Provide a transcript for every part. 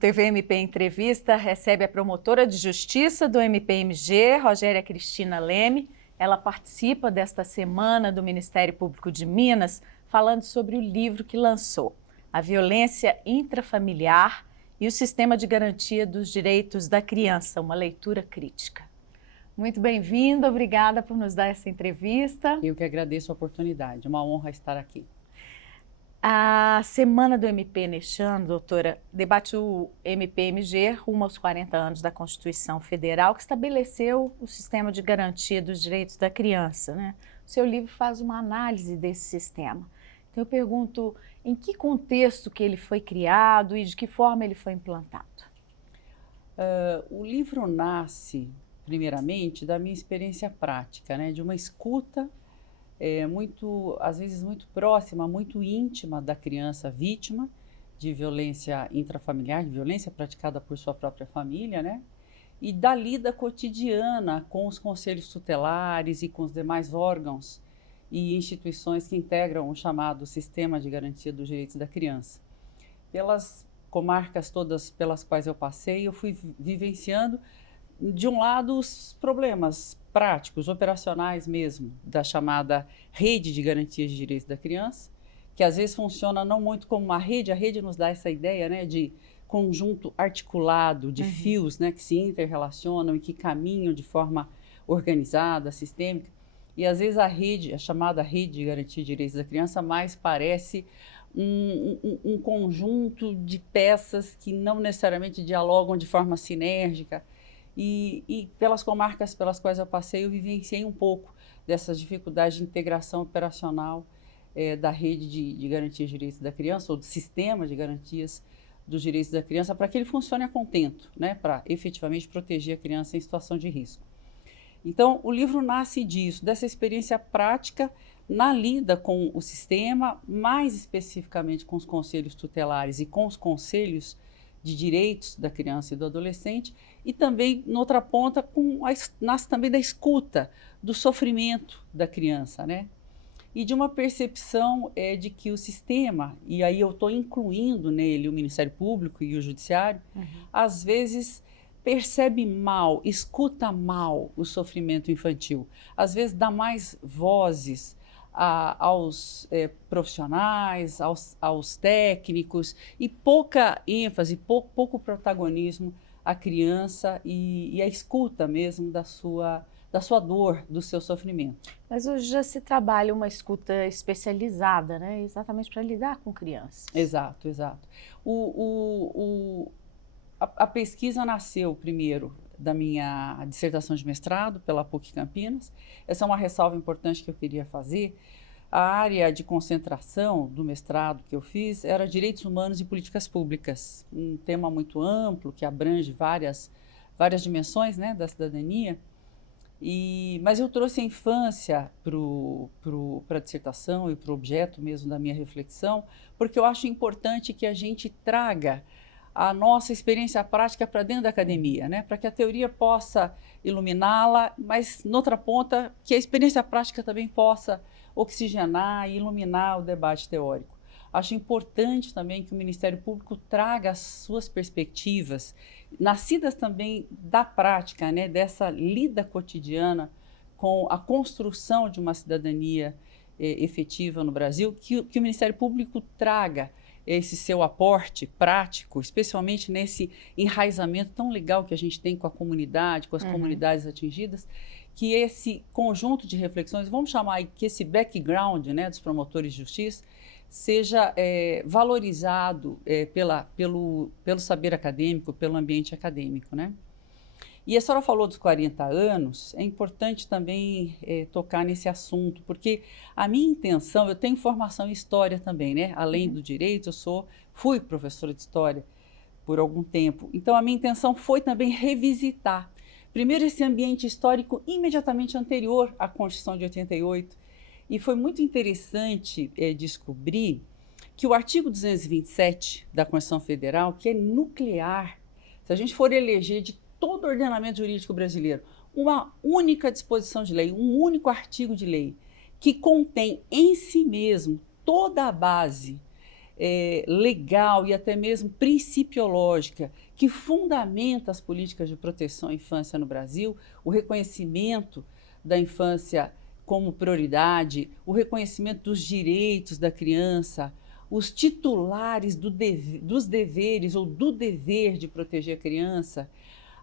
TV MP Entrevista recebe a promotora de justiça do MPMG, Rogéria Cristina Leme. Ela participa desta semana do Ministério Público de Minas, falando sobre o livro que lançou, A Violência Intrafamiliar e o Sistema de Garantia dos Direitos da Criança, uma leitura crítica. Muito bem-vinda, obrigada por nos dar essa entrevista. Eu que agradeço a oportunidade, uma honra estar aqui. A Semana do MP neste ano, doutora, debate o MPMG rumo aos 40 anos da Constituição Federal, que estabeleceu o sistema de garantia dos direitos da criança, né? O seu livro faz uma análise desse sistema. Então eu pergunto, em que contexto que ele foi criado e de que forma ele foi implantado? O livro nasce, primeiramente, da minha experiência prática, né? De uma escuta às vezes muito próxima, muito íntima da criança vítima de violência intrafamiliar, de violência praticada por sua própria família, né? E da lida cotidiana com os conselhos tutelares e com os demais órgãos e instituições que integram o chamado Sistema de Garantia dos Direitos da Criança. Pelas comarcas todas pelas quais eu passei, eu fui vivenciando, de um lado, os problemas práticos, operacionais mesmo, da chamada rede de garantias de direitos da criança, que às vezes funciona não muito como uma rede, a rede nos dá essa ideia, né, de conjunto articulado, de fios, né, que se interrelacionam e que caminham de forma organizada, sistêmica, e às vezes a chamada rede de garantia de direitos da criança, mais parece um conjunto de peças que não necessariamente dialogam de forma sinérgica. E pelas comarcas pelas quais eu passei, eu vivenciei um pouco dessas dificuldades de integração operacional da rede de garantias de direitos da criança, ou do sistema de garantias dos direitos da criança, para que ele funcione a contento, né, para efetivamente proteger a criança em situação de risco. Então, o livro nasce disso, dessa experiência prática na lida com o sistema, mais especificamente com os conselhos tutelares e com os conselhos de direitos da criança e do adolescente, e também, noutra ponta, nasce também da escuta do sofrimento da criança, né? E de uma percepção de que o sistema, e aí eu estou incluindo nele o Ministério Público e o Judiciário, às vezes percebe mal, escuta mal o sofrimento infantil, às vezes dá mais vozes aos profissionais, aos técnicos, e pouca ênfase, pouco protagonismo à criança e à escuta mesmo da sua dor, do seu sofrimento. Mas hoje já se trabalha uma escuta especializada, né? Exatamente para lidar com crianças. Exato, exato. A pesquisa nasceu primeiro da minha dissertação de mestrado pela PUC Campinas. Essa é uma ressalva importante que eu queria fazer. A área de concentração do mestrado que eu fiz era Direitos Humanos e Políticas Públicas, um tema muito amplo que abrange várias dimensões, né, da cidadania. Mas eu trouxe a infância para a dissertação e para o objeto mesmo da minha reflexão, porque eu acho importante que a gente traga a nossa experiência prática para dentro da academia, né? Para que a teoria possa iluminá-la, mas, noutra ponta, que a experiência prática também possa oxigenar e iluminar o debate teórico. Acho importante também que o Ministério Público traga as suas perspectivas, nascidas também da prática, né? Dessa lida cotidiana com a construção de uma cidadania efetiva no Brasil, que o Ministério Público traga esse seu aporte prático, especialmente nesse enraizamento tão legal que a gente tem com a comunidade, com as comunidades atingidas, que esse conjunto de reflexões, vamos chamar que esse background, né, dos promotores de justiça, seja valorizado pelo saber acadêmico, pelo ambiente acadêmico, né? E a senhora falou dos 40 anos, é importante também tocar nesse assunto, porque a minha intenção, eu tenho formação em história também, né? Além do direito, fui professora de história por algum tempo. Então, a minha intenção foi também revisitar, primeiro, esse ambiente histórico imediatamente anterior à Constituição de 88. E foi muito interessante descobrir que o artigo 227 da Constituição Federal, que é nuclear, se a gente for eleger de todo o ordenamento jurídico brasileiro uma única disposição de lei, um único artigo de lei, que contém em si mesmo toda a base legal e até mesmo principiológica que fundamenta as políticas de proteção à infância no Brasil, o reconhecimento da infância como prioridade, o reconhecimento dos direitos da criança, os titulares dos deveres ou do dever de proteger a criança,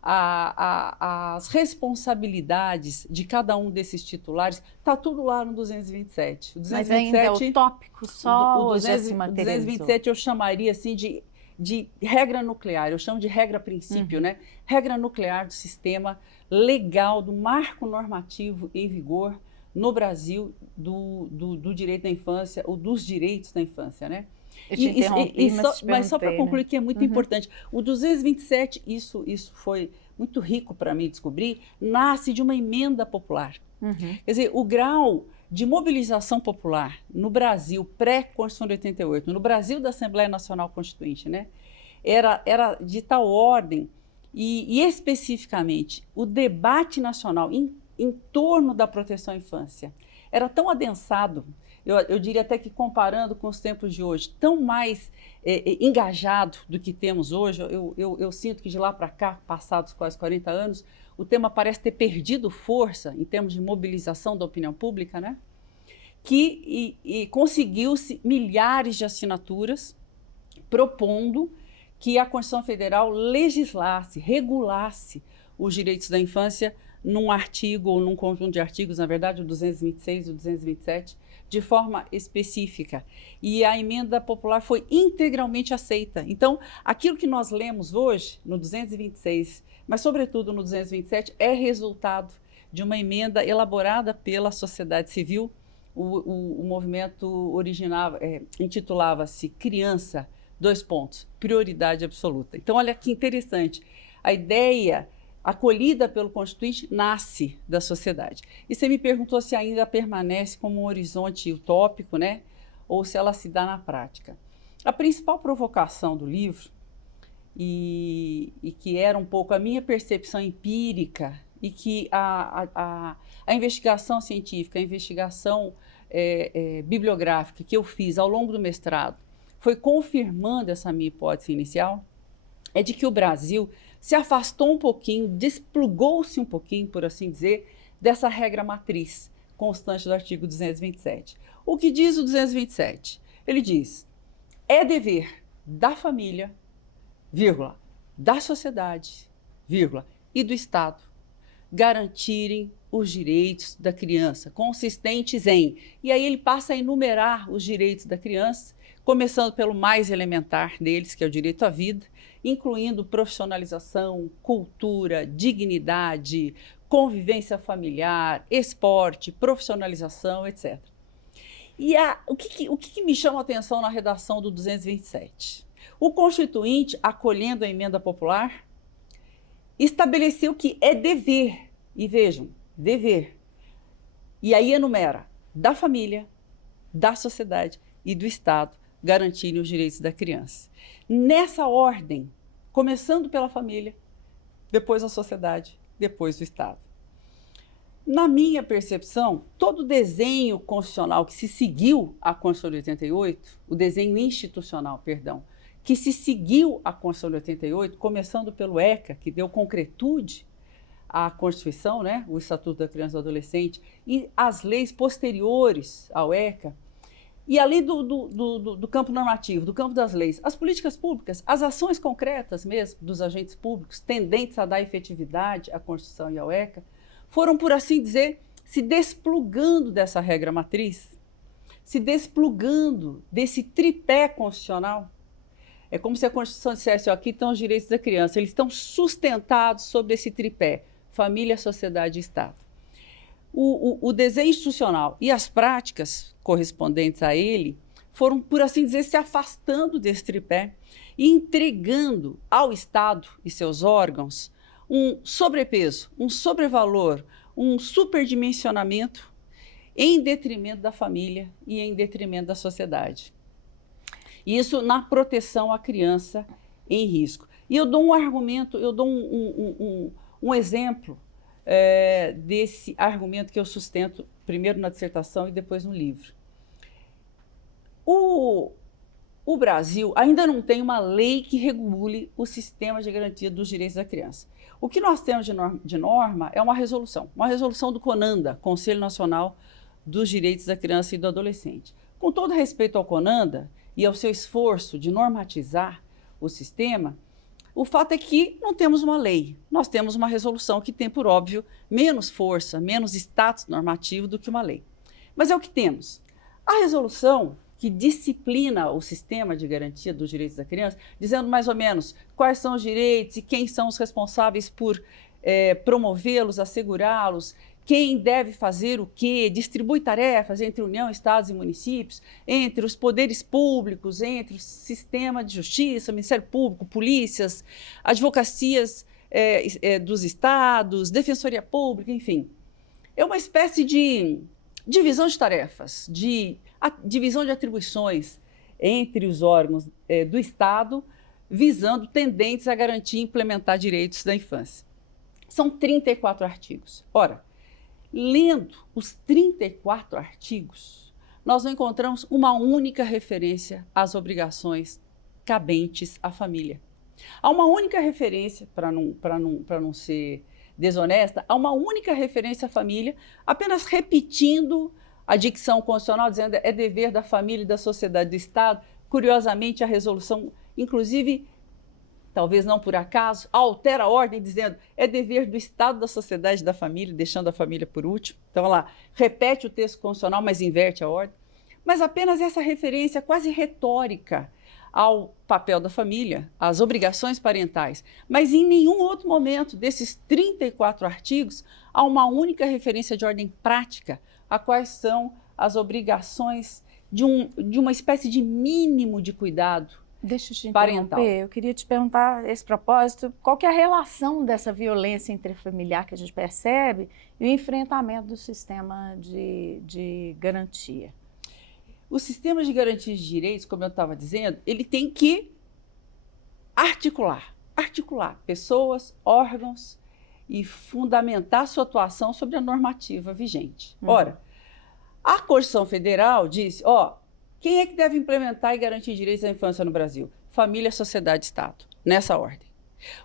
as responsabilidades de cada um desses titulares, está tudo lá no 227. O 227 Mas ainda é utópico só ou já se materializou? 227 eu chamaria assim de regra nuclear, eu chamo de regra princípio, né? Regra nuclear do sistema legal, do marco normativo em vigor no Brasil do direito da infância, ou dos direitos da infância, né? Eu te interrompi, mas só para concluir, né? que é muito importante, o 227, isso foi muito rico para mim descobrir, nasce de uma emenda popular. Quer dizer, o grau de mobilização popular no Brasil pré-Constituição de 88, no Brasil da Assembleia Nacional Constituinte, né, era de tal ordem e especificamente o debate nacional em torno da proteção à infância era tão adensado, eu diria até que comparando com os tempos de hoje, tão mais engajado do que temos hoje. Eu sinto que de lá para cá, passados quase 40 anos, o tema parece ter perdido força em termos de mobilização da opinião pública, né? Que conseguiu-se milhares de assinaturas propondo que a Constituição Federal legislasse, regulasse os direitos da infância num artigo ou num conjunto de artigos, na verdade o 226 e o 227, de forma específica. E a emenda popular foi integralmente aceita. Então, aquilo que nós lemos hoje, no 226, mas sobretudo no 227, é resultado de uma emenda elaborada pela sociedade civil. O movimento intitulava-se Criança, prioridade absoluta. Então, olha que interessante, a ideia acolhida pelo Constituinte nasce da sociedade. E você me perguntou se ainda permanece como um horizonte utópico, né? Ou se ela se dá na prática. A principal provocação do livro, e que era um pouco a minha percepção empírica, e que a investigação científica, a investigação bibliográfica que eu fiz ao longo do mestrado, foi confirmando essa minha hipótese inicial, é de que o Brasil se afastou um pouquinho, desplugou-se um pouquinho, por assim dizer, dessa regra matriz constante do artigo 227. O que diz o 227? Ele diz, é dever da família, vírgula, da sociedade, vírgula, e do Estado garantirem os direitos da criança, consistentes em... E aí ele passa a enumerar os direitos da criança, começando pelo mais elementar deles, que é o direito à vida, incluindo profissionalização, cultura, dignidade, convivência familiar, esporte, profissionalização, etc. E o que me chama a atenção na redação do 227? O Constituinte, acolhendo a emenda popular, estabeleceu que é dever, e vejam, dever, e aí enumera, da família, da sociedade e do Estado, garantirem os direitos da criança. Nessa ordem, começando pela família, depois a sociedade, depois o Estado. Na minha percepção, todo o desenho constitucional que se seguiu à Constituição de 88, o desenho institucional, perdão, que se seguiu à Constituição de 88, começando pelo ECA, que deu concretude à Constituição, né, o Estatuto da Criança e do Adolescente, e as leis posteriores ao ECA, e além do campo normativo, do campo das leis, as políticas públicas, as ações concretas mesmo dos agentes públicos, tendentes a dar efetividade à Constituição e ao ECA, foram, por assim dizer, se desplugando dessa regra matriz, se desplugando desse tripé constitucional. É como se a Constituição dissesse, ó, aqui estão os direitos da criança, eles estão sustentados sobre esse tripé, família, sociedade e Estado. O desenho institucional e as práticas correspondentes a ele foram, por assim dizer, se afastando desse tripé e entregando ao Estado e seus órgãos um sobrepeso, um sobrevalor, um superdimensionamento em detrimento da família e em detrimento da sociedade. Isso na proteção à criança em risco. E eu dou um argumento, eu dou um exemplo desse argumento que eu sustento primeiro na dissertação e depois no livro. o Brasil ainda não tem uma lei que regule o sistema de garantia dos direitos da criança. O que nós temos de norma é uma resolução do CONANDA, Conselho Nacional dos Direitos da Criança e do Adolescente. Com todo respeito ao CONANDA e ao seu esforço de normatizar o sistema, o fato é que não temos uma lei, nós temos uma resolução que tem, por óbvio, menos força, menos status normativo do que uma lei. Mas é o que temos. A resolução que disciplina o sistema de garantia dos direitos da criança, dizendo mais ou menos quais são os direitos e quem são os responsáveis por promovê-los, assegurá-los, quem deve fazer o quê, distribui tarefas entre União, Estados e municípios, entre os poderes públicos, entre o sistema de justiça, Ministério Público, polícias, advocacias dos estados, defensoria pública, enfim. É uma espécie de divisão de tarefas, divisão de atribuições entre os órgãos do Estado, visando tendentes a garantir e implementar direitos da infância. São 34 artigos. Ora, lendo os 34 artigos, nós não encontramos uma única referência às obrigações cabentes à família. Há uma única referência, para não ser desonesta, há uma única referência à família, apenas repetindo a dicção constitucional, dizendo é dever da família e da sociedade do Estado. Curiosamente, a resolução, inclusive, talvez não por acaso, altera a ordem, dizendo é dever do Estado, da sociedade e da família, deixando a família por último. Então, ela repete o texto constitucional, mas inverte a ordem. Mas apenas essa referência quase retórica ao papel da família, às obrigações parentais. Mas em nenhum outro momento desses 34 artigos há uma única referência de ordem prática a quais são as obrigações de uma espécie de mínimo de cuidado. Deixa eu te parental. interromper. Eu queria te perguntar, a esse propósito, qual que é a relação dessa violência intrafamiliar que a gente percebe e o enfrentamento do sistema de garantia? O sistema de garantia de direitos, como eu estava dizendo, ele tem que articular pessoas, órgãos e fundamentar sua atuação sobre a normativa vigente. Ora, a Constituição Federal diz, quem é que deve implementar e garantir direitos à infância no Brasil? Família, sociedade e Estado, nessa ordem.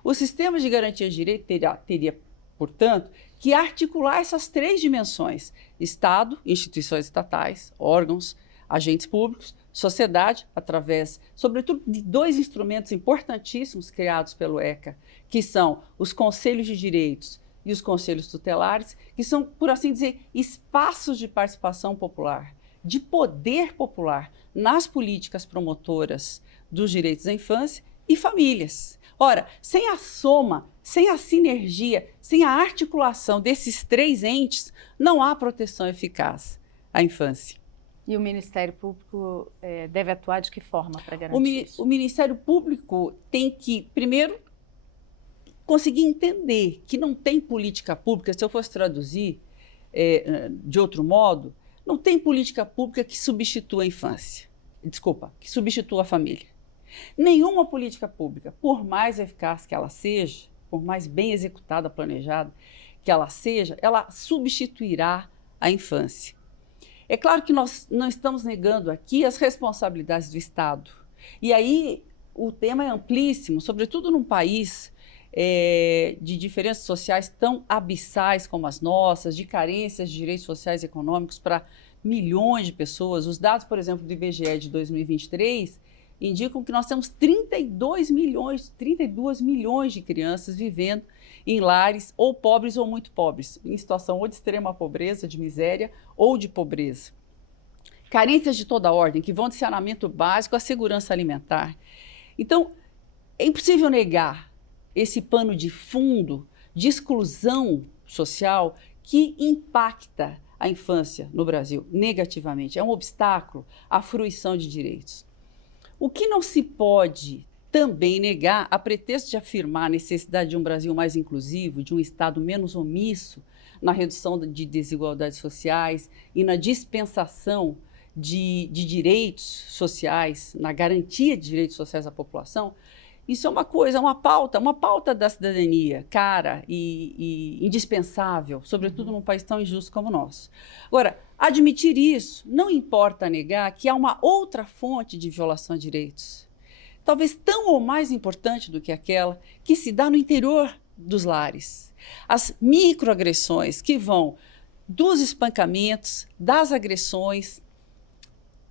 O sistema de garantia de direitos teria, portanto, que articular essas três dimensões: Estado, instituições estatais, órgãos, agentes públicos, sociedade, através, sobretudo, de dois instrumentos importantíssimos criados pelo ECA, que são os conselhos de direitos e os conselhos tutelares, que são, por assim dizer, espaços de participação popular, de poder popular nas políticas promotoras dos direitos da infância e famílias. Ora, sem a soma, sem a sinergia, sem a articulação desses três entes, não há proteção eficaz à infância. E o Ministério Público deve atuar de que forma para garantir isso? O Ministério Público tem que, primeiro, conseguir entender que não tem política pública, se eu fosse traduzir de outro modo, não tem política pública que substitua a infância. Desculpa, que substitua a família. Nenhuma política pública, por mais eficaz que ela seja, por mais bem executada, planejada que ela seja, ela substituirá a infância. É claro que nós não estamos negando aqui as responsabilidades do Estado. E aí o tema é amplíssimo, sobretudo num país de diferenças sociais tão abissais como as nossas, de carências de direitos sociais e econômicos para milhões de pessoas. Os dados, por exemplo, do IBGE de 2023 indicam que nós temos 32 milhões de crianças vivendo em lares ou pobres ou muito pobres, em situação ou de extrema pobreza, de miséria ou de pobreza. Carências de toda ordem, que vão de saneamento básico à segurança alimentar. Então, é impossível negar esse pano de fundo de exclusão social que impacta a infância no Brasil negativamente. É um obstáculo à fruição de direitos. O que não se pode também negar, a pretexto de afirmar a necessidade de um Brasil mais inclusivo, de um Estado menos omisso na redução de desigualdades sociais e na dispensação de direitos sociais, na garantia de direitos sociais à população, Isso é uma coisa, uma pauta da cidadania, cara e indispensável, sobretudo num país tão injusto como o nosso. Agora, admitir isso não importa negar que há uma outra fonte de violação de direitos, talvez tão ou mais importante do que aquela que se dá no interior dos lares. As microagressões que vão dos espancamentos, das agressões,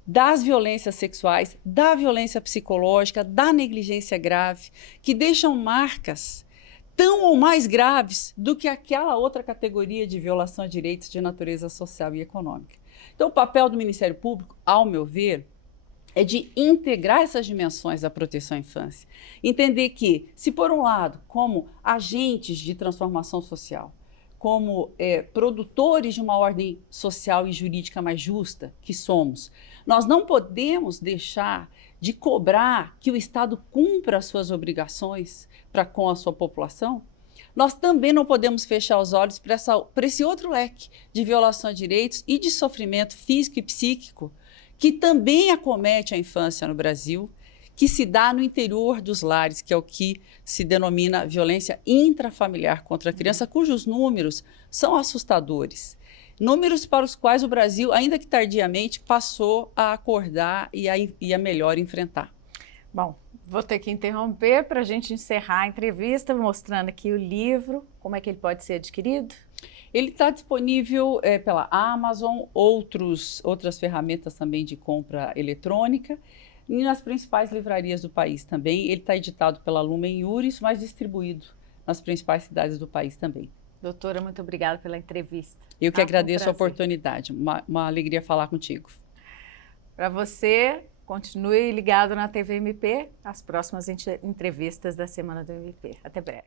das violências sexuais, da violência psicológica, da negligência grave, que deixam marcas tão ou mais graves do que aquela outra categoria de violação de direitos de natureza social e econômica. Então, o papel do Ministério Público, ao meu ver, é de integrar essas dimensões da proteção à infância. Entender que, se por um lado, como agentes de transformação social, como produtores de uma ordem social e jurídica mais justa que somos, nós não podemos deixar de cobrar que o Estado cumpra as suas obrigações para com a sua população. Nós também não podemos fechar os olhos para esse outro leque de violação de direitos e de sofrimento físico e psíquico que também acomete a infância no Brasil, que se dá no interior dos lares, que é o que se denomina violência intrafamiliar contra a criança, cujos números são assustadores. Números para os quais o Brasil, ainda que tardiamente, passou a acordar e a melhor enfrentar. Bom, vou ter que interromper para a gente encerrar a entrevista, mostrando aqui o livro, como é que ele pode ser adquirido? Ele está disponível pela Amazon, outras ferramentas também de compra eletrônica, e nas principais livrarias do país também. Ele está editado pela Lumen Iuris, mas distribuído nas principais cidades do país também. Doutora, muito obrigada pela entrevista. Eu que agradeço a oportunidade. Uma alegria falar contigo. Para você, continue ligado na TV MP, as próximas entrevistas da Semana do MP. Até breve.